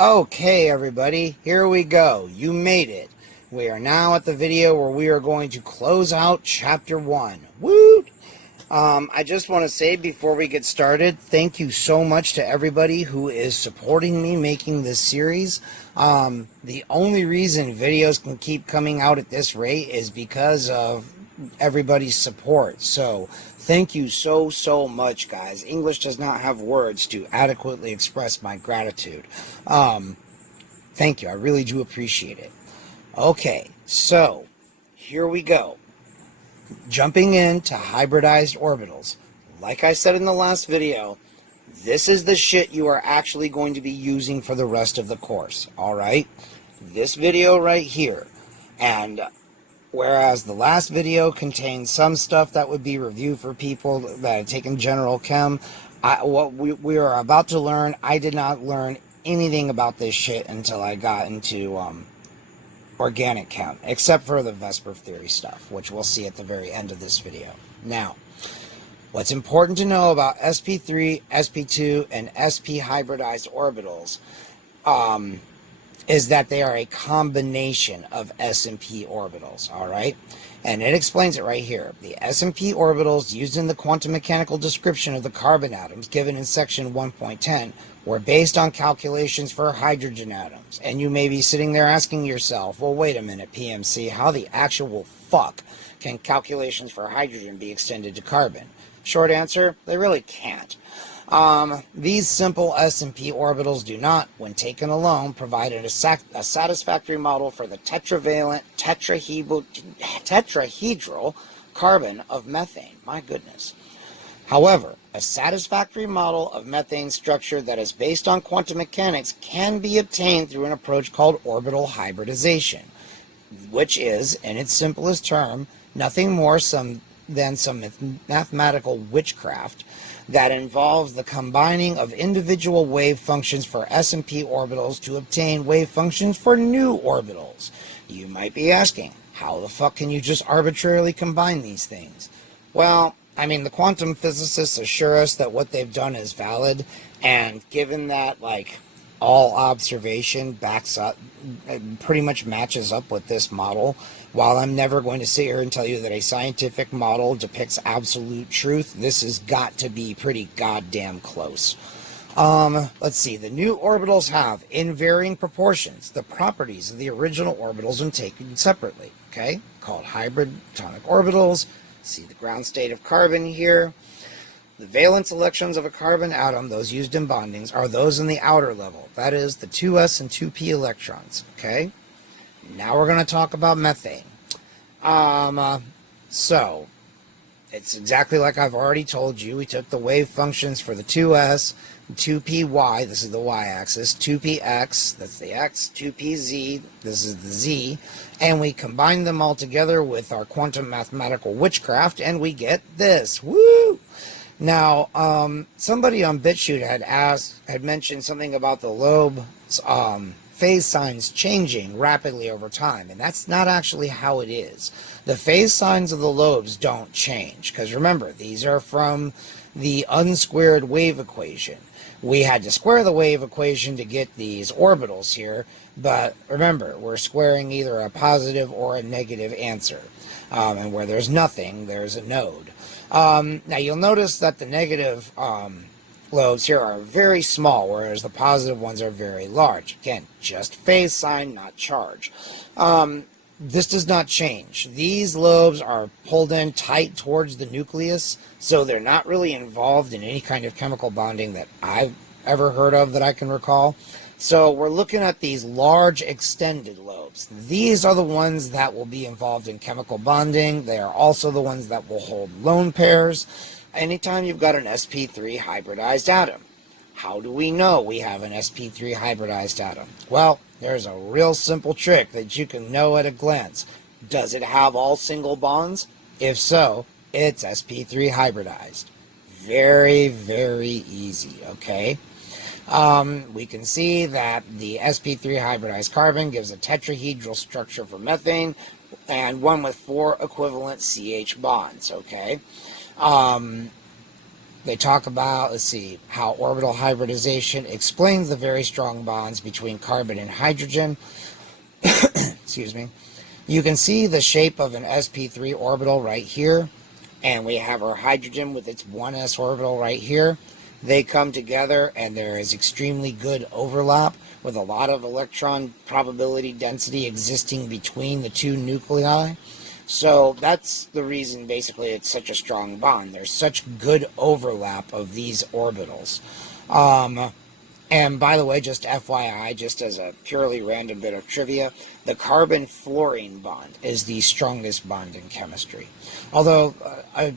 Okay, everybody, here we go. You made it. We are now at the video where we are going to close out Chapter 1. Woo! I just want to say before we get started, thank you so much to everybody who is supporting me making this series. The only reason videos can keep coming out at this rate is because of everybody's support. So thank you so much, guys. English does not have words to adequately express my gratitude. Thank you. I really do appreciate it. Okay, so here we go. Jumping into hybridized orbitals. Like I said in the last video, this is the shit you are actually going to be using for the rest of the course. Alright? This video right here. And whereas the last video contained some stuff that would be reviewed for people that had taken general chem, what we are about to learn, I did not learn anything about this shit until I got into organic chem, except for the VSEPR theory stuff, which we'll see at the very end of this video. Now, what's important to know about sp3, sp2, and sp hybridized orbitals is that they are a combination of S and P orbitals, all right? And it explains it right here. The S and P orbitals used in the quantum mechanical description of the carbon atoms given in section 1.10 were based on calculations for hydrogen atoms. And you may be sitting there asking yourself, well, wait a minute, PMC, how the actual fuck can calculations for hydrogen be extended to carbon? Short answer, they really can't. These simple S and P orbitals do not, when taken alone, provide a satisfactory model for the tetravalent tetrahedral carbon of methane. My goodness. However, a satisfactory model of methane structure that is based on quantum mechanics can be obtained through an approach called orbital hybridization, which is, in its simplest term, nothing more than some mathematical witchcraft that involves the combining of individual wave functions for S and P orbitals to obtain wave functions for new orbitals. You might be asking, how the fuck can you just arbitrarily combine these things? Well, I mean, the quantum physicists assure us that what they've done is valid, and given that, like, all observation backs up, pretty much matches up with this model, while I'm never going to sit here and tell you that a scientific model depicts absolute truth, this has got to be pretty goddamn close. Let's see, the new orbitals have, in varying proportions, the properties of the original orbitals when taken separately, okay? Called hybrid atomic orbitals. See the ground state of carbon here. The valence electrons of a carbon atom, those used in bondings, are those in the outer level. That is the 2s and 2p electrons, okay? Now we're going to talk about methane. So, it's exactly like I've already told you. We took the wave functions for the 2s, 2py, this is the y-axis, 2px, that's the x, 2pz, this is the z, and we combined them all together with our quantum mathematical witchcraft, and we get this. Woo! Now, somebody on BitChute had mentioned something about the lobe phase signs changing rapidly over time, and that's not actually how it is. The phase signs of the lobes don't change, because remember, these are from the unsquared wave equation. We had to square the wave equation to get these orbitals here, but remember, we're squaring either a positive or a negative answer, and where there's nothing, there's a node. Now you'll notice that the negative lobes here are very small, whereas the positive ones are very large. Again, just phase sign, not charge. This does not change. These lobes are pulled in tight towards the nucleus, so they're not really involved in any kind of chemical bonding that I've ever heard of that I can recall. So we're looking at these large extended lobes. These are the ones that will be involved in chemical bonding. They are also the ones that will hold lone pairs anytime you've got an sp3 hybridized atom. How do we know we have an sp3 hybridized atom? Well, there's a real simple trick that you can know at a glance. Does it have all single bonds? If so, it's sp3 hybridized. Very, very easy, okay? We can see that the sp3 hybridized carbon gives a tetrahedral structure for methane and one with 4 equivalent CH bonds, okay? They talk about, let's see, how orbital hybridization explains the very strong bonds between carbon and hydrogen. Excuse me. You can see the shape of an sp3 orbital right here, and we have our hydrogen with its 1s orbital right here. They come together, and there is extremely good overlap with a lot of electron probability density existing between the two nuclei. So that's the reason, basically, it's such a strong bond. There's such good overlap of these orbitals. And by the way, just FYI, just as a purely random bit of trivia, the carbon-fluorine bond is the strongest bond in chemistry. Although a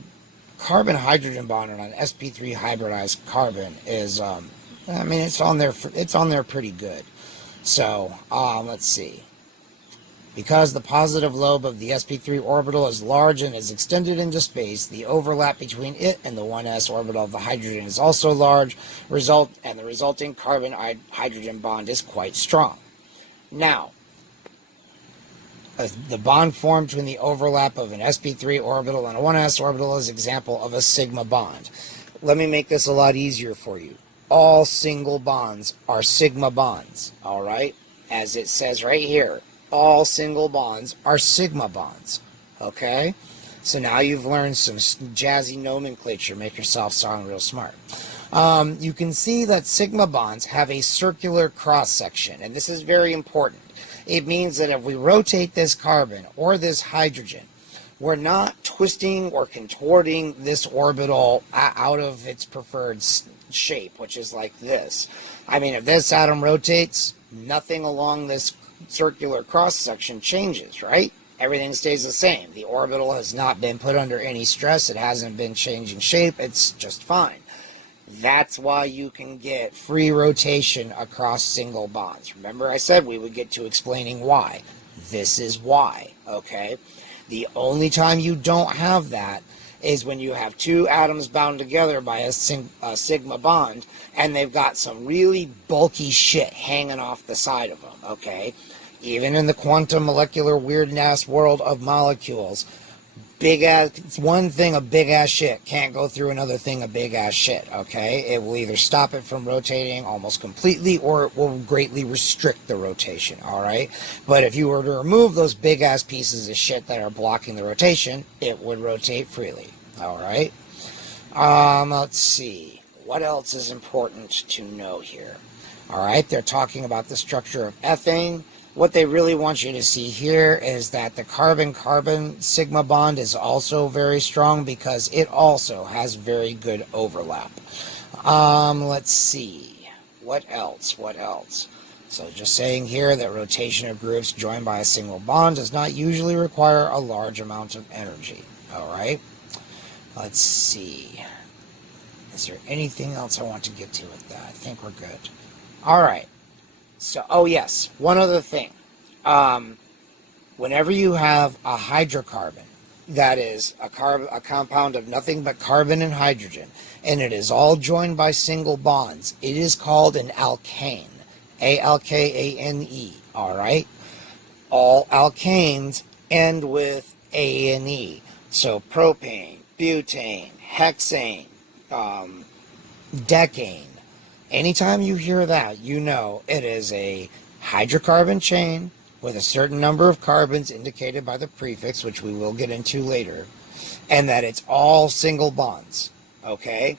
carbon-hydrogen bond on an sp3 hybridized carbon is, I mean, it's on there pretty good. So, let's see. Because the positive lobe of the sp3 orbital is large and is extended into space, the overlap between it and the 1s orbital of the hydrogen is also large, and the resulting carbon-hydrogen bond is quite strong. Now, the bond formed between the overlap of an sp3 orbital and a 1s orbital is an example of a sigma bond. Let me make this a lot easier for you. All single bonds are sigma bonds, all right? As it says right here. All single bonds are sigma bonds, okay? So now you've learned some jazzy nomenclature. Make yourself sound real smart. You can see that sigma bonds have a circular cross-section, and this is very important. It means that if we rotate this carbon or this hydrogen, we're not twisting or contorting this orbital out of its preferred shape, which is like this. I mean, if this atom rotates, nothing along this circular cross-section changes, right? Everything stays the same. The orbital has not been put under any stress. It hasn't been changing shape. It's just fine. That's why you can get free rotation across single bonds. Remember I said we would get to explaining why. This is why, okay? The only time you don't have that is when you have two atoms bound together by a sigma bond, and they've got some really bulky shit hanging off the side of them, okay? Even in the quantum molecular weird-ass world of molecules, it's one thing of big-ass shit can't go through another thing of big-ass shit, okay? It will either stop it from rotating almost completely, or it will greatly restrict the rotation, all right? But if you were to remove those big-ass pieces of shit that are blocking the rotation, it would rotate freely, all right? Let's see. What else is important to know here? All right, they're talking about the structure of ethane. What they really want you to see here is that the carbon-carbon sigma bond is also very strong because it also has very good overlap. Let's see. What else? So just saying here that rotation of groups joined by a single bond does not usually require a large amount of energy. All right. Let's see. Is there anything else I want to get to with that? I think we're good. All right. So, oh yes, one other thing. Whenever you have a hydrocarbon, that is a compound of nothing but carbon and hydrogen, and it is all joined by single bonds, it is called an alkane. A-L-K-A-N-E, all right? All alkanes end with A-N-E. So propane, butane, hexane, decane. Anytime you hear that, you know it is a hydrocarbon chain with a certain number of carbons indicated by the prefix, which we will get into later, and that it's all single bonds, okay?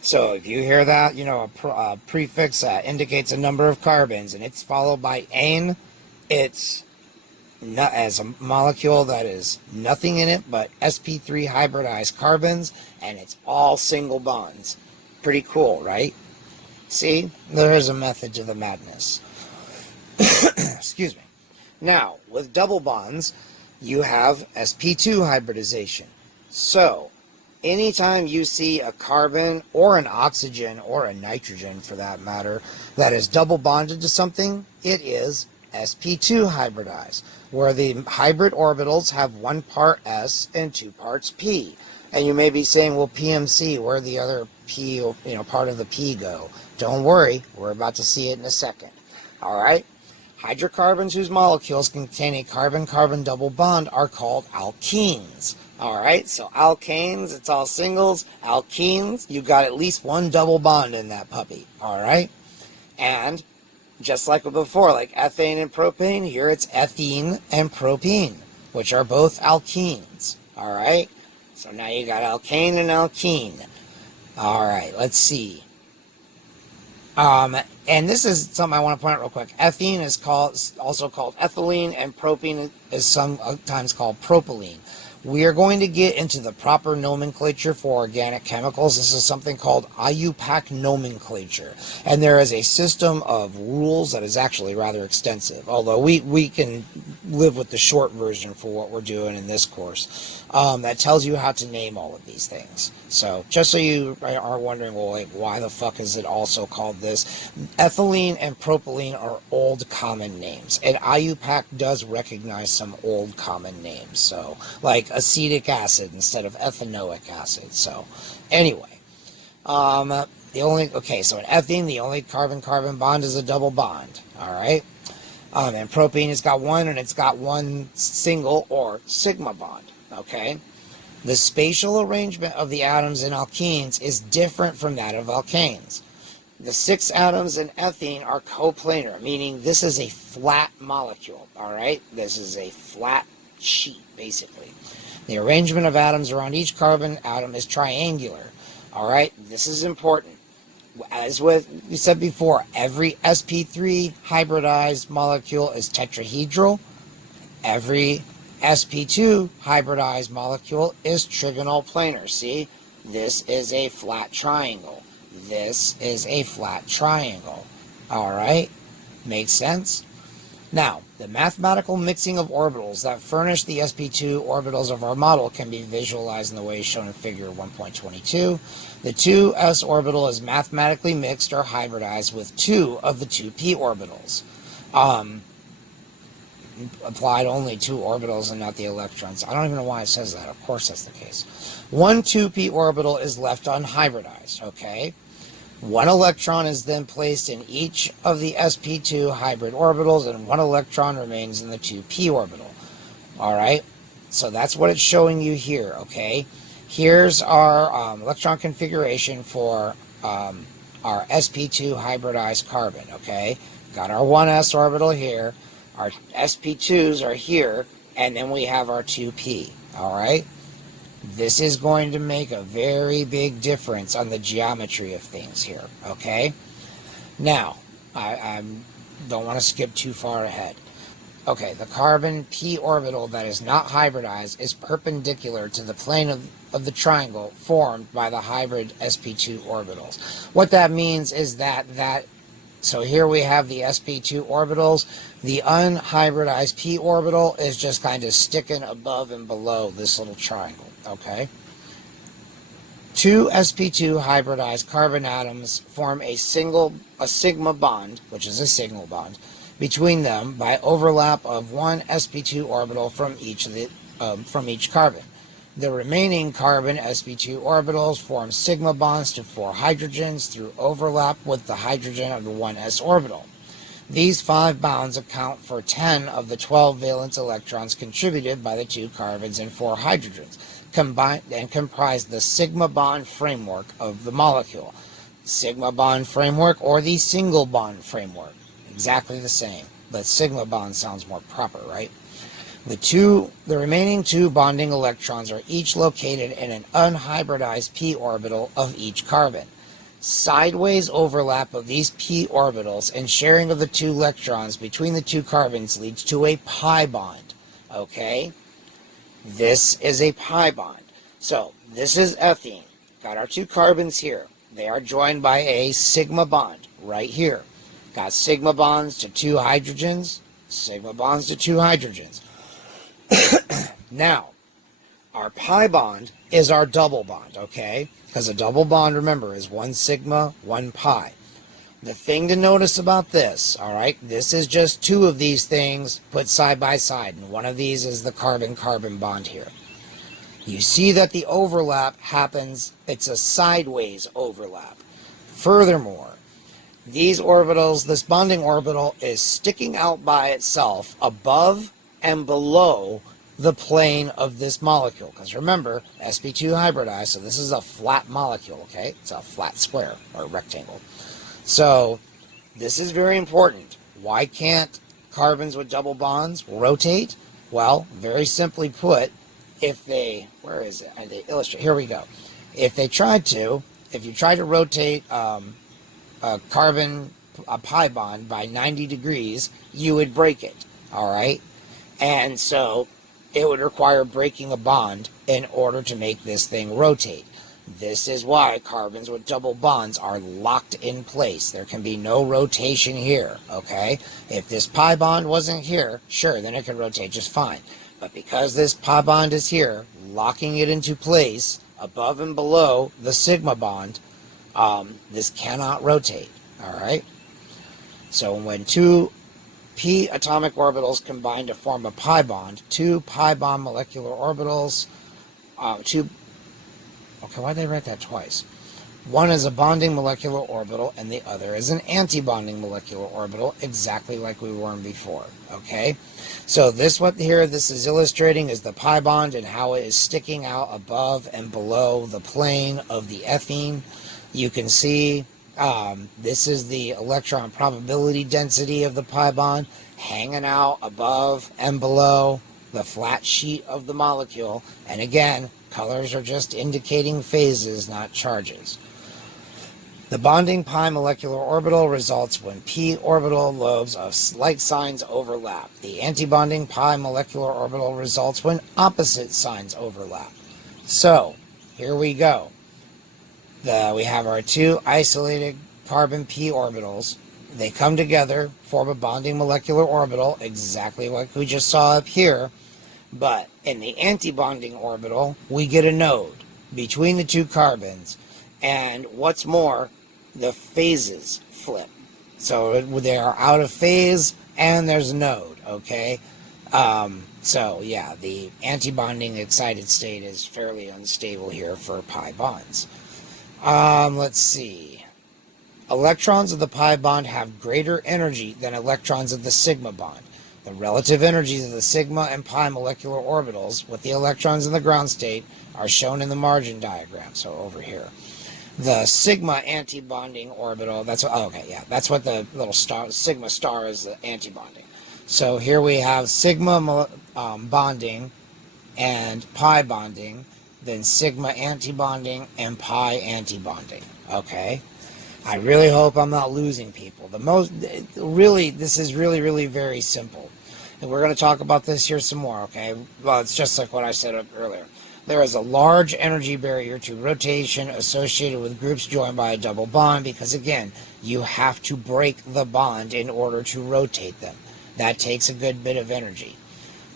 So if you hear that, you know, a prefix that indicates a number of carbons, and it's followed by ane, it's not, as a molecule that is nothing in it but sp3 hybridized carbons, and it's all single bonds. Pretty cool, right? See, there is a method to the madness. Excuse me. Now, with double bonds, you have sp2 hybridization. So, anytime you see a carbon or an oxygen or a nitrogen, for that matter, that is double bonded to something, it is sp2 hybridized, where the hybrid orbitals have 1 part s and 2 parts p. And you may be saying, well, PMC, where the other p, part of the p go? Don't worry, we're about to see it in a second. All right? Hydrocarbons whose molecules contain a carbon-carbon double bond are called alkenes. All right, so alkanes, it's all singles. Alkenes, you've got at least 1 double bond in that puppy. All right? And just like before, like ethane and propane, here it's ethene and propene, which are both alkenes. All right? So now you got alkane and alkene. All right, let's see. And this is something I want to point out real quick. Ethene is also called ethylene, and propene is sometimes called propylene. We are going to get into the proper nomenclature for organic chemicals. This is something called IUPAC nomenclature. And there is a system of rules that is actually rather extensive, although we can live with the short version for what we're doing in this course. That tells you how to name all of these things. So just so you are wondering, well, like, why the fuck is it also called this? Ethylene and propylene are old common names, and IUPAC does recognize some old common names. So, like acetic acid instead of ethanoic acid. So, anyway, so in ethene, the only carbon-carbon bond is a double bond. All right, and propene has got 1, and it's got 1 single or sigma bond. Okay. The spatial arrangement of the atoms in alkenes is different from that of alkanes. The 6 atoms in ethene are coplanar, meaning this is a flat molecule, all right? This is a flat sheet, basically. The arrangement of atoms around each carbon atom is triangular, all right? This is important. As we said before, every sp3 hybridized molecule is tetrahedral. Every sp2 hybridized molecule is trigonal planar. See, this is a flat triangle. This is a flat triangle. All right, makes sense? Now, the mathematical mixing of orbitals that furnish the sp2 orbitals of our model can be visualized in the way shown in figure 1.22. The 2s orbital is mathematically mixed or hybridized with 2 of the 2p orbitals. Applied only 2 orbitals and not the electrons. I don't even know why it says that. Of course that's the case. 1 2p orbital is left unhybridized, okay? 1 electron is then placed in each of the sp2 hybrid orbitals, and 1 electron remains in the 2p orbital. All right? So that's what it's showing you here, okay? Here's our electron configuration for our sp2 hybridized carbon, okay? Got our 1s orbital here. Our sp2s are here, and then we have our 2p, all right? This is going to make a very big difference on the geometry of things here, okay? Now, I don't want to skip too far ahead. Okay, the carbon p orbital that is not hybridized is perpendicular to the plane of the triangle formed by the hybrid sp2 orbitals. What that means is so here we have the sp2 orbitals. The unhybridized p orbital is just kind of sticking above and below this little triangle, okay? 2 sp2 hybridized carbon atoms form a sigma bond, which is a signal bond, between them by overlap of 1 sp2 orbital from each carbon. The remaining carbon sp2 orbitals form sigma bonds to 4 hydrogens through overlap with the hydrogen of the 1s orbital. These 5 bonds account for 10 of the 12 valence electrons contributed by the 2 carbons and 4 hydrogens, combined and comprise the sigma bond framework of the molecule. Sigma bond framework or the single bond framework. Exactly the same, but sigma bond sounds more proper, right? The remaining 2 bonding electrons are each located in an unhybridized p orbital of each carbon. Sideways overlap of these p orbitals and sharing of the 2 electrons between the 2 carbons leads to a pi bond. Okay? This is a pi bond. So, this is ethene. Got our 2 carbons here. They are joined by a sigma bond right here. Got sigma bonds to 2 hydrogens, sigma bonds to 2 hydrogens. Now, our pi bond is our double bond, okay? Because a double bond, remember, is 1 sigma, 1 pi. The thing to notice about this, all right, this is just two of these things put side by side, and one of these is the carbon-carbon bond here. You see that the overlap happens, it's a sideways overlap. Furthermore, these orbitals, this bonding orbital is sticking out by itself above and below the plane of this molecule. Because remember, sp2 hybridized, so this is a flat molecule, okay? It's a flat square or rectangle. So this is very important. Why can't carbons with double bonds rotate? Well, very simply put, if they, where is it? They illustrate, here we go. If you try to rotate a pi bond by 90 degrees, you would break it, all right? And so it would require breaking a bond in order to make this thing rotate. This is why carbons with double bonds are locked in place. There can be no rotation here, okay? If this pi bond wasn't here, sure, then it could rotate just fine. But because this pi bond is here, locking it into place above and below the sigma bond, this cannot rotate, all right? So when two p atomic orbitals combine to form a pi bond, two pi bond molecular orbitals, okay, why'd they write that twice? One is a bonding molecular orbital and the other is an anti-bonding molecular orbital, exactly like we were before, okay? So this is illustrating is the pi bond and how it is sticking out above and below the plane of the ethene. You can see this is the electron probability density of the pi bond hanging out above and below the flat sheet of the molecule. And again, colors are just indicating phases, not charges. The bonding pi molecular orbital results when p orbital lobes of like signs overlap. The antibonding pi molecular orbital results when opposite signs overlap. So, here we go. We have our two isolated carbon p orbitals. They come together, form a bonding molecular orbital, exactly like we just saw up here. But in the antibonding orbital, we get a node between the two carbons. And what's more, the phases flip. So they are out of phase and there's a node, okay? So yeah, the antibonding excited state is fairly unstable here for pi bonds. Let's see. Electrons of the pi bond have greater energy than electrons of the sigma bond. The relative energies of the sigma and pi molecular orbitals with the electrons in the ground state are shown in the margin diagram, so over here. The sigma antibonding orbital, that's what the little star, sigma star is, the antibonding. So here we have sigma bonding and pi bonding, then sigma antibonding and pi antibonding, okay? I really hope I'm not losing people. This is really very simple. And we're going to talk about this here some more, okay? Well, it's just like what I said earlier. There is a large energy barrier to rotation associated with groups joined by a double bond because, again, you have to break the bond in order to rotate them. That takes a good bit of energy.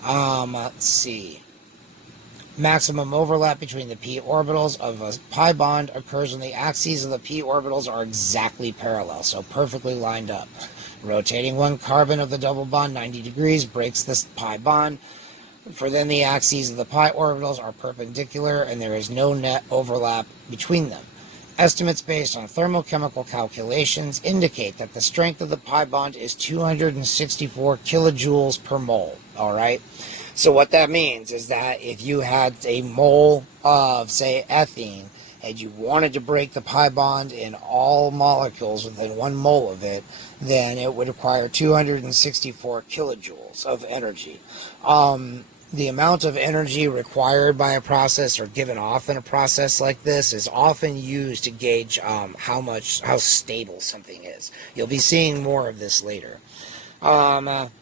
Let's see. Maximum overlap between the p orbitals of a pi bond occurs when the axes of the p orbitals are exactly parallel, so perfectly lined up. Rotating one carbon of the double bond 90 degrees breaks this pi bond. For then the axes of the pi orbitals are perpendicular and there is no net overlap between them. Estimates based on thermochemical calculations indicate that the strength of the pi bond is 264 kilojoules per mole, all right? So what that means is that if you had a mole of, say, ethene, and you wanted to break the pi bond in all molecules within 1 mole of it, then it would require 264 kilojoules of energy. The amount of energy required by a process or given off in a process like this is often used to gauge how stable something is. You'll be seeing more of this later.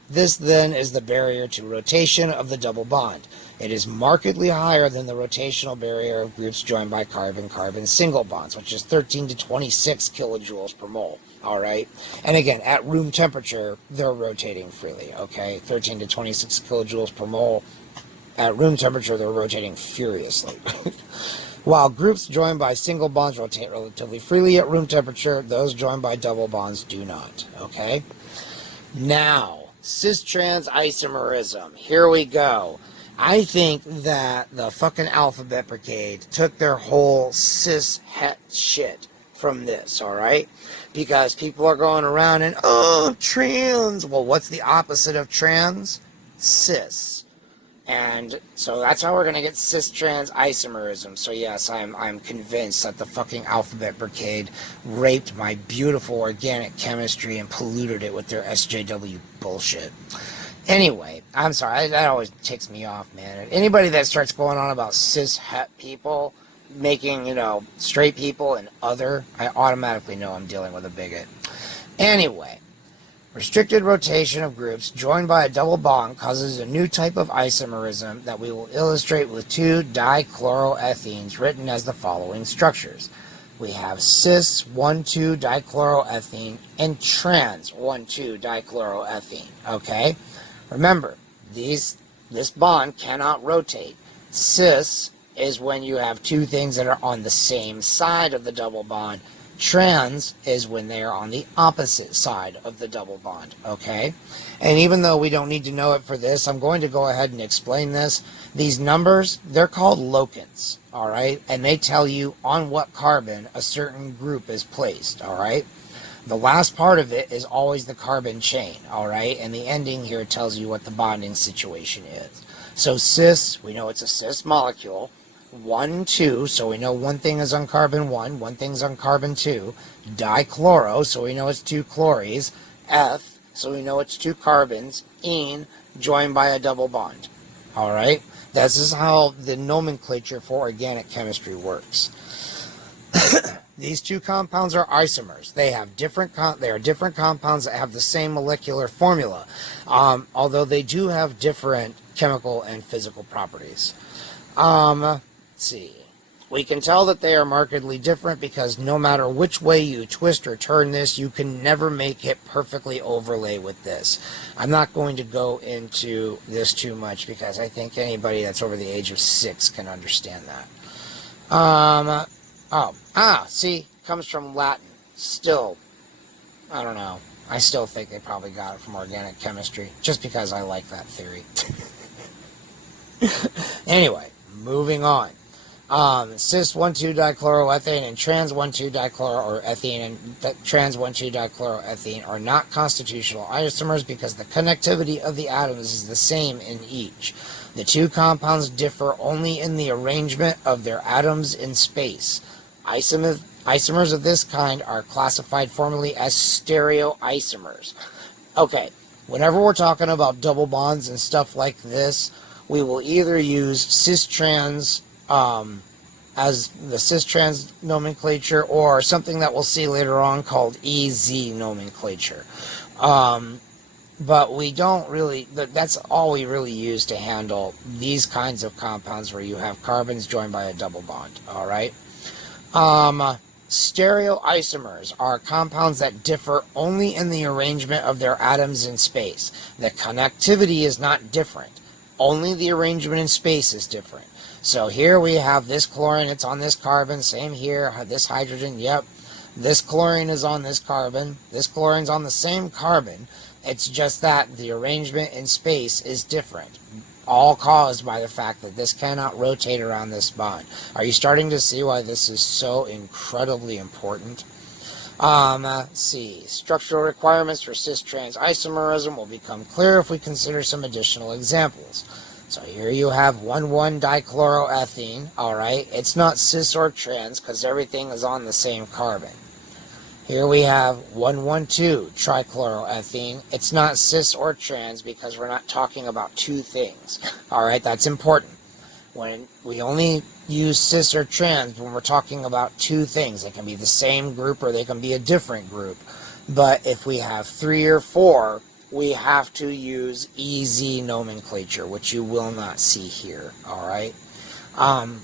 This then is the barrier to rotation of the double bond. It is markedly higher than the rotational barrier of groups joined by carbon-carbon single bonds, which is 13 to 26 kilojoules per mole. All right. And again, at room temperature, they're rotating freely. Okay. 13 to 26 kilojoules per mole. At room temperature, they're rotating furiously. While groups joined by single bonds rotate relatively freely at room temperature, those joined by double bonds do not. Okay? Now, cis-trans isomerism. Here we go. I think that the fucking Alphabet Brigade took their whole cis-het shit from this, alright? Because people are going around and, oh, trans. Well, what's the opposite of trans? Cis. And so that's how we're going to get cis-trans isomerism. So yes, I'm convinced that the fucking Alphabet Brigade raped my beautiful organic chemistry and polluted it with their SJW bullshit. Anyway, I'm sorry, that always ticks me off, man. Anybody that starts going on about cis-het people making, straight people and other, I automatically know I'm dealing with a bigot. Anyway. Restricted rotation of groups joined by a double bond causes a new type of isomerism that we will illustrate with two dichloroethanes written as the following structures. We have cis 1,2-dichloroethane and trans 1,2-dichloroethane. Okay? Remember, this bond cannot rotate. Cis is when you have two things that are on the same side of the double bond. Trans is when they are on the opposite side of the double bond, okay? And even though we don't need to know it for this, I'm going to go ahead and explain this. These numbers, they're called locants, all right? And they tell you on what carbon a certain group is placed, all right? The last part of it is always the carbon chain, all right? And the ending here tells you what the bonding situation is. So cis, we know it's a cis molecule. 1, 2, so we know one thing is on carbon 1, one thing's on carbon 2. Dichloro, so we know it's two chlorines. F, so we know it's two carbons. Ene, joined by a double bond. Alright? This is how the nomenclature for organic chemistry works. These two compounds are isomers. They are different compounds that have the same molecular formula, although they do have different chemical and physical properties. Let's see. We can tell that they are markedly different because no matter which way you twist or turn this, you can never make it perfectly overlay with this. I'm not going to go into this too much because I think anybody that's over the age of 6 can understand that. See, comes from Latin. Still, I don't know. I still think they probably got it from organic chemistry, just because I like that theory. Anyway, moving on. Cis 1,2-dichloroethane and trans 1,2-dichloroethane and trans 1,2-dichloroethane are not constitutional isomers because the connectivity of the atoms is the same in each. The two compounds differ only in the arrangement of their atoms in space. Isomers of this kind are classified formally as stereoisomers. Okay, whenever we're talking about double bonds and stuff like this, we will either use cis-trans as the cis-trans nomenclature or something that we'll see later on called EZ nomenclature. But we don't really, that's all we really use to handle these kinds of compounds where you have carbons joined by a double bond, all right? Stereoisomers are compounds that differ only in the arrangement of their atoms in space. The connectivity is not different. Only the arrangement in space is different. So here we have this chlorine, it's on this carbon. Same here, this hydrogen, yep. This chlorine is on this carbon. This chlorine's on the same carbon. It's just that the arrangement in space is different. All caused by the fact that this cannot rotate around this bond. Are you starting to see why this is so incredibly important? Let's see. Structural requirements for cis-trans isomerism will become clear if we consider some additional examples. So here you have 1,1-dichloroethene, alright? It's not cis or trans because everything is on the same carbon. Here we have 1,1,2-trichloroethene. It's not cis or trans because we're not talking about two things. Alright, that's important. When we only use cis or trans when we're talking about two things. They can be the same group or they can be a different group. But if we have 3 or 4, we have to use EZ nomenclature, which you will not see here. Alright?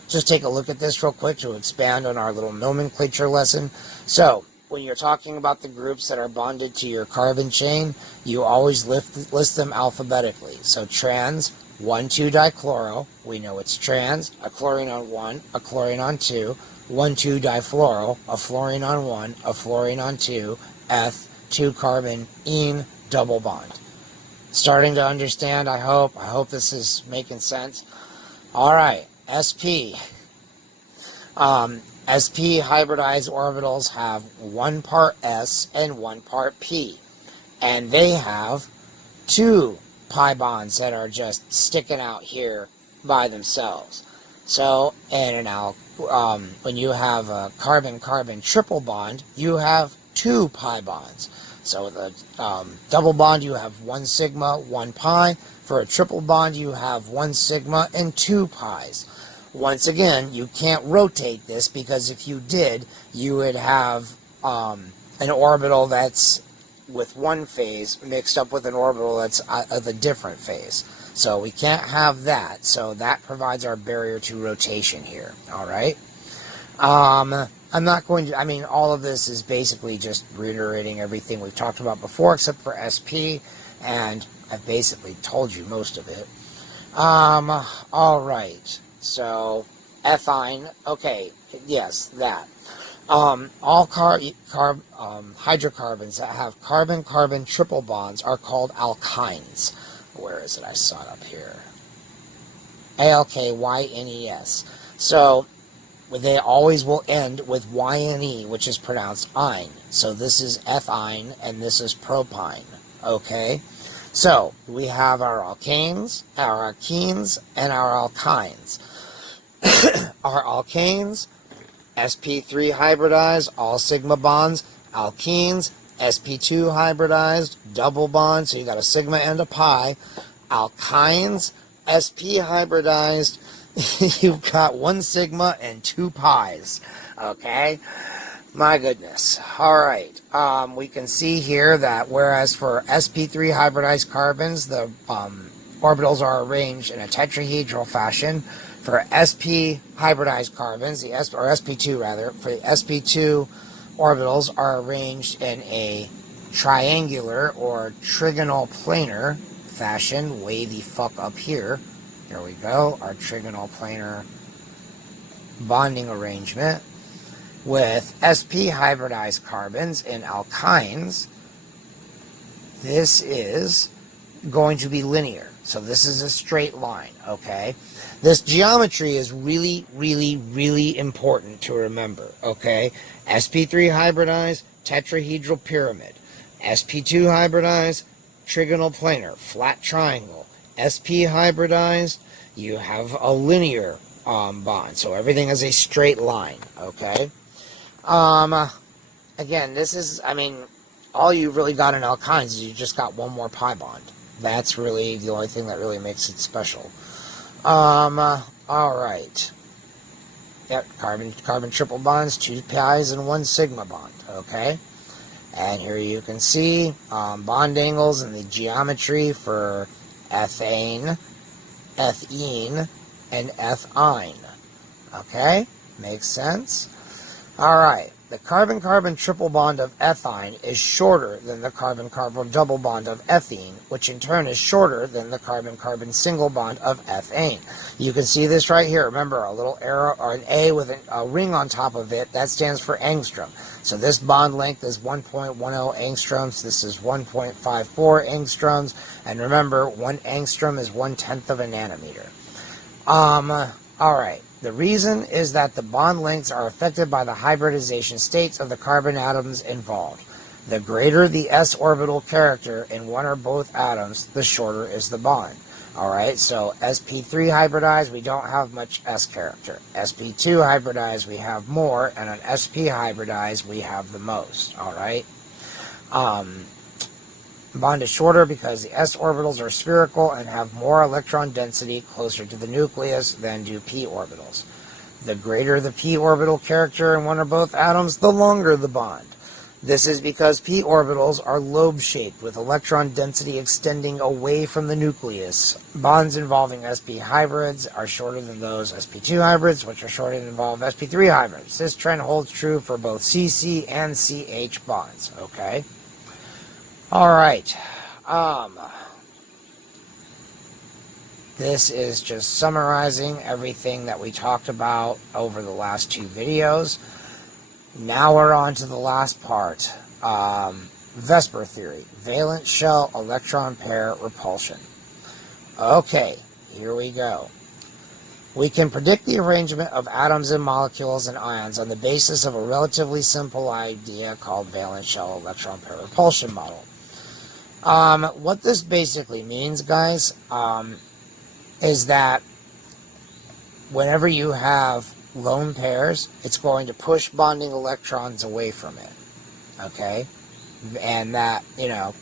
Just take a look at this real quick to expand on our little nomenclature lesson. So, when you're talking about the groups that are bonded to your carbon chain, you always list them alphabetically. So trans, 1,2-dichloro, we know it's trans, a chlorine on 1, a chlorine on 2, 1,2-difluoro, a fluorine on 1, a fluorine on 2, eth, 2-carbon, ene, double bond. Starting to understand, I hope. I hope this is making sense. All right, sp. sp hybridized orbitals have 1 part s and 1 part p. And they have 2 pi bonds that are just sticking out here by themselves. So, when you have a carbon-carbon triple bond, you have 2 pi bonds. So the double bond, you have 1 sigma, 1 pi. For a triple bond, you have 1 sigma and 2 pi's. Once again, you can't rotate this, because if you did, you would have an orbital that's with one phase mixed up with an orbital that's of a different phase. So we can't have that. So that provides our barrier to rotation here. All right. I'm not going to, all of this is basically just reiterating everything we've talked about before, except for SP, and I've basically told you most of it. All right. So ethyne. Okay. Yes, that. All hydrocarbons that have carbon-carbon triple bonds are called alkynes. Where is it? I saw it up here. Alkynes. So they always will end with yne, which is pronounced ine. So this is ethyne, and this is propyne. Okay? So we have our alkanes, our alkenes, and our alkynes. Our alkanes, sp3 hybridized, all sigma bonds. Alkenes, sp2 hybridized, double bond, so you got a sigma and a pi. Alkynes, sp hybridized, you've got 1 sigma and 2 pi's. Okay? My goodness. All right. We can see here that whereas for sp3 hybridized carbons, the orbitals are arranged in a tetrahedral fashion. For sp hybridized carbons, or sp2 rather, for the sp2 orbitals are arranged in a triangular or trigonal planar fashion. Way the fuck up here. Here we go. Our trigonal planar bonding arrangement. With sp hybridized carbons in alkynes, this is going to be linear. So this is a straight line, okay? This geometry is really, really, really important to remember, okay? sp3 hybridized, tetrahedral pyramid. sp2 hybridized, trigonal planar, flat triangle. sp hybridized, you have a linear bond. So everything is a straight line, okay? Again, this is, all you've really got in alkynes is you just got 1 more pi bond. That's really the only thing that really makes it special. All right. Yep, carbon triple bonds, 2 pi's and 1 sigma bond, okay? And here you can see bond angles and the geometry for ethane, ethene, and ethyne. Okay? Makes sense? All right. The carbon-carbon triple bond of ethyne is shorter than the carbon-carbon double bond of ethene, which in turn is shorter than the carbon-carbon single bond of ethane. You can see this right here. Remember, a little arrow or an A with a ring on top of it, that stands for angstrom. So this bond length is 1.10 angstroms. This is 1.54 angstroms. And remember, 1 angstrom is 1/10 of a nanometer. All right. The reason is that the bond lengths are affected by the hybridization states of the carbon atoms involved. The greater the s orbital character in one or both atoms, the shorter is the bond. Alright, so sp3 hybridized, we don't have much s character. sp2 hybridized, we have more, and on sp hybridized, we have the most. Alright? Bond is shorter because the s orbitals are spherical and have more electron density closer to the nucleus than do p orbitals. The greater the p orbital character in one or both atoms, the longer the bond. This is because p orbitals are lobe-shaped with electron density extending away from the nucleus. Bonds involving sp hybrids are shorter than those sp2 hybrids, which are shorter than involve sp3 hybrids. This trend holds true for both cc and ch bonds. Okay? All right. This is just summarizing everything that we talked about over the last 2 videos. Now we're on to the last part. VSEPR theory, valence shell electron pair repulsion. Okay, here we go. We can predict the arrangement of atoms and molecules and ions on the basis of a relatively simple idea called valence shell electron pair repulsion model. What this basically means, guys, is that whenever you have lone pairs, it's going to push bonding electrons away from it. Okay? And that, you know,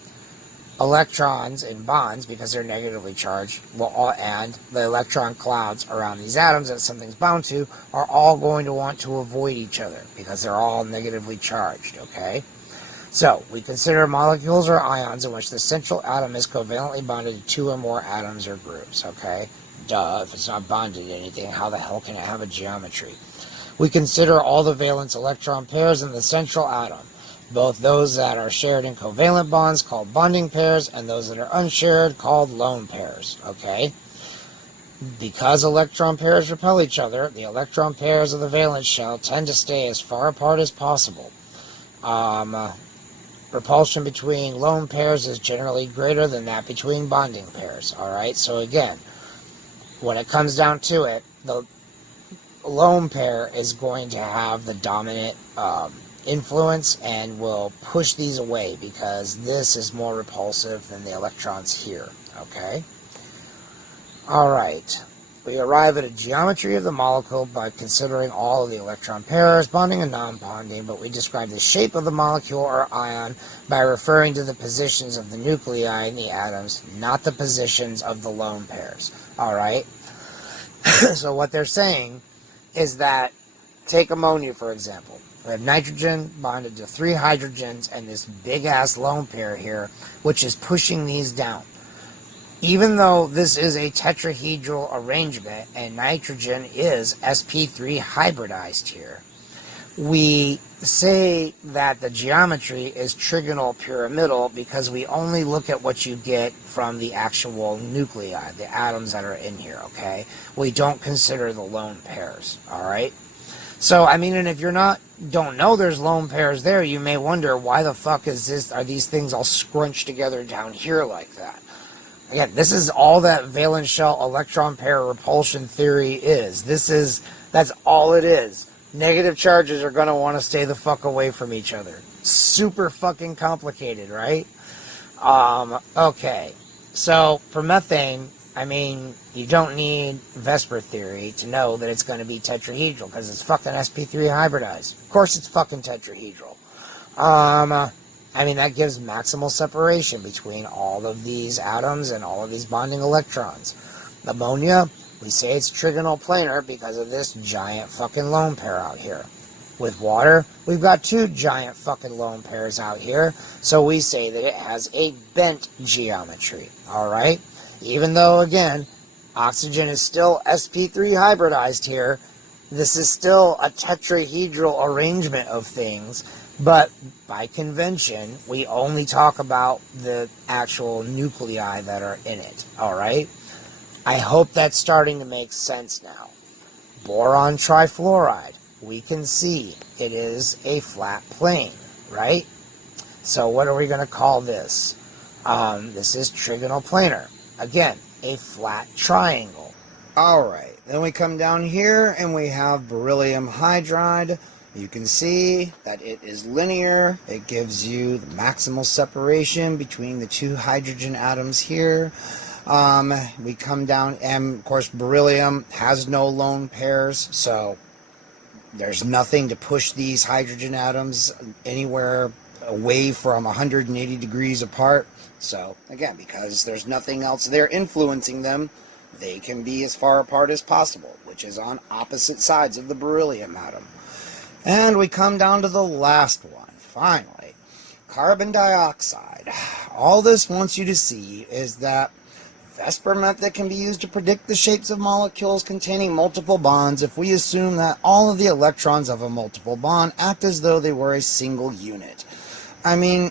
electrons in bonds, because they're negatively charged, and the electron clouds around these atoms that something's bound to are all going to want to avoid each other because they're all negatively charged, okay? So, we consider molecules or ions in which the central atom is covalently bonded to 2 or more atoms or groups, okay? Duh, if it's not bonded to anything, how the hell can it have a geometry? We consider all the valence electron pairs in the central atom, both those that are shared in covalent bonds called bonding pairs and those that are unshared called lone pairs, okay? Because electron pairs repel each other, the electron pairs of the valence shell tend to stay as far apart as possible. Repulsion between lone pairs is generally greater than that between bonding pairs, alright? So again, when it comes down to it, the lone pair is going to have the dominant influence and will push these away because this is more repulsive than the electrons here, okay? Alright, we arrive at a geometry of the molecule by considering all of the electron pairs, bonding and non-bonding, but we describe the shape of the molecule or ion by referring to the positions of the nuclei in the atoms, not the positions of the lone pairs, alright? So what they're saying is that, take ammonia for example. We have nitrogen bonded to 3 hydrogens and this big-ass lone pair here, which is pushing these down. Even though this is a tetrahedral arrangement and nitrogen is sp3 hybridized here, we say that the geometry is trigonal pyramidal because we only look at what you get from the actual nuclei, the atoms that are in here, okay? We don't consider the lone pairs, all right? So, I mean, and if you're don't know there's lone pairs there, you may wonder why the fuck are these things all scrunched together down here like that? Again, this is all that valence shell electron pair repulsion theory is. That's all it is. Negative charges are going to want to stay the fuck away from each other. Super fucking complicated, right? Okay. So, for methane, I mean, you don't need VSEPR theory to know that it's going to be tetrahedral because it's fucking sp3 hybridized. Of course it's fucking tetrahedral. I mean, that gives maximal separation between all of these atoms and all of these bonding electrons. Ammonia, we say it's trigonal planar because of this giant fucking lone pair out here. With water, we've got 2 giant fucking lone pairs out here, so we say that it has a bent geometry, alright? Even though, again, oxygen is still sp3 hybridized here, this is still a tetrahedral arrangement of things, but by convention, we only talk about the actual nuclei that are in it, alright? I hope that's starting to make sense now. Boron trifluoride, we can see it is a flat plane, right? So what are we going to call this? This is trigonal planar. Again, a flat triangle. Alright, then we come down here and we have beryllium hydride. You can see that it is linear. It gives you the maximal separation between the 2 hydrogen atoms here. We come down, and of course beryllium has no lone pairs, so there's nothing to push these hydrogen atoms anywhere away from 180 degrees apart. So, again, because there's nothing else there influencing them, they can be as far apart as possible, which is on opposite sides of the beryllium atom. And we come down to the last one, finally. Carbon dioxide. All this wants you to see is that VSEPR method can be used to predict the shapes of molecules containing multiple bonds if we assume that all of the electrons of a multiple bond act as though they were a single unit. I mean,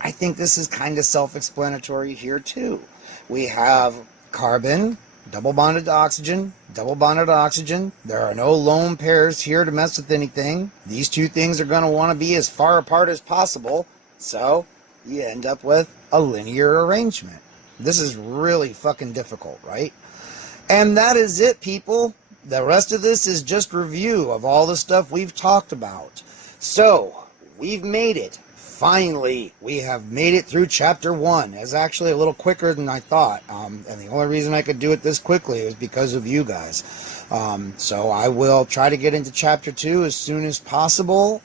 I think this is kind of self-explanatory here too. We have carbon double bonded to oxygen, double bonded to oxygen. There are no lone pairs here to mess with anything. These two things are going to want to be as far apart as possible, so you end up with a linear arrangement. This is really fucking difficult, right? And that is it, people. The rest of this is just review of all the stuff we've talked about. So, we've made it. Finally, we have made it through Chapter 1. It's actually a little quicker than I thought. And the only reason I could do it this quickly is because of you guys. So I will try to get into Chapter 2 as soon as possible.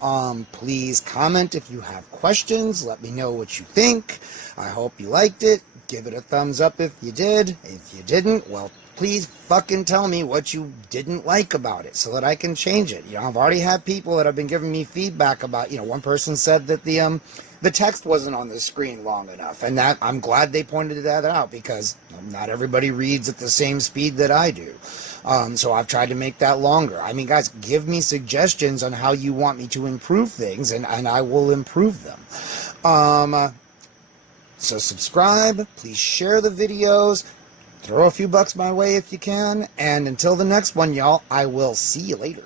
Please comment if you have questions. Let me know what you think. I hope you liked it. Give it a thumbs up if you did. If you didn't, well, please fucking tell me what you didn't like about it so that I can change it. You know, I've already had people that have been giving me feedback about, you know, one person said that the text wasn't on the screen long enough, and that I'm glad they pointed that out, because not everybody reads at the same speed that I do. So I've tried to make that longer. I mean, guys, give me suggestions on how you want me to improve things, and I will improve them. So subscribe, please share the videos, throw a few bucks my way if you can, and until the next one, y'all, I will see you later.